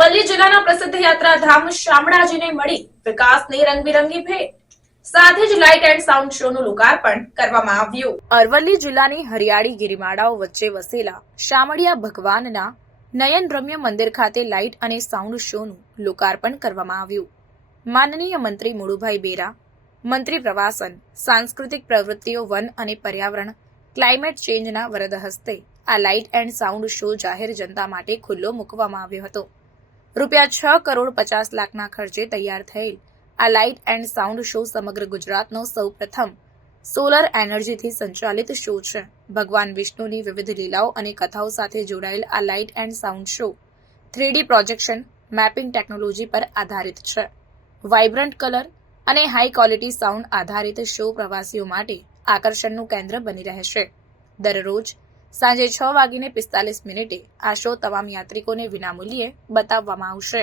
અરવલ્લી જિલ્લાના પ્રસિદ્ધ યાત્રાધામ શામળાજીને મળી વિકાસની રંગબેરંગી ભેટ, સાથે જ લાઇટ એન્ડ સાઉન્ડ શોનું લોકાર્પણ કરવામાં આવ્યું। અરવલ્લી જિલ્લાની હરિયાળી ગિરિમાળાઓ વચ્ચે વસેલા શામળિયા ભગવાનના નયનરમ્ય મંદિર ખાતે લાઇટ અને સાઉન્ડ શોનું લોકાર્પણ કરવામાં આવ્યું। માનનીય મંત્રી મુળુભાઈ બેરા, મંત્રી પ્રવાસન, સાંસ્કૃતિક પ્રવૃત્તિઓ, વન અને પર્યાવરણ, ક્લાઇમેટ ચેન્જના વરદ હસ્તે આ લાઇટ એન્ડ સાઉન્ડ શો જાહેર જનતા માટે ખુલ્લો મૂકવામાં આવ્યો હતો। ₹6,50,00,000ના ખર્ચે તૈયાર થયેલ આ લાઇટ એન્ડ સાઉન્ડ શો સમગ્ર ગુજરાતનો સૌપ્રથમ સોલર એનર્જીથી સંચાલિત શો છે। ભગવાન વિષ્ણુની વિવિધ લીલાઓ અને કથાઓ સાથે જોડાયેલ આ light and sound show 3D projection mapping technology પર આધારિત છે। વાઇબ્રન્ટ કલર અને હાઈ ક્વોલિટી સાઉન્ડ આધારિત શો પ્રવાસીઓ માટે આકર્ષણનું કેન્દ્ર બની રહેશે। દરરોજ સાંજે 6:45 આ શો તમામ યાત્રિકોને વિનામૂલ્યે બતાવવામાં આવશે।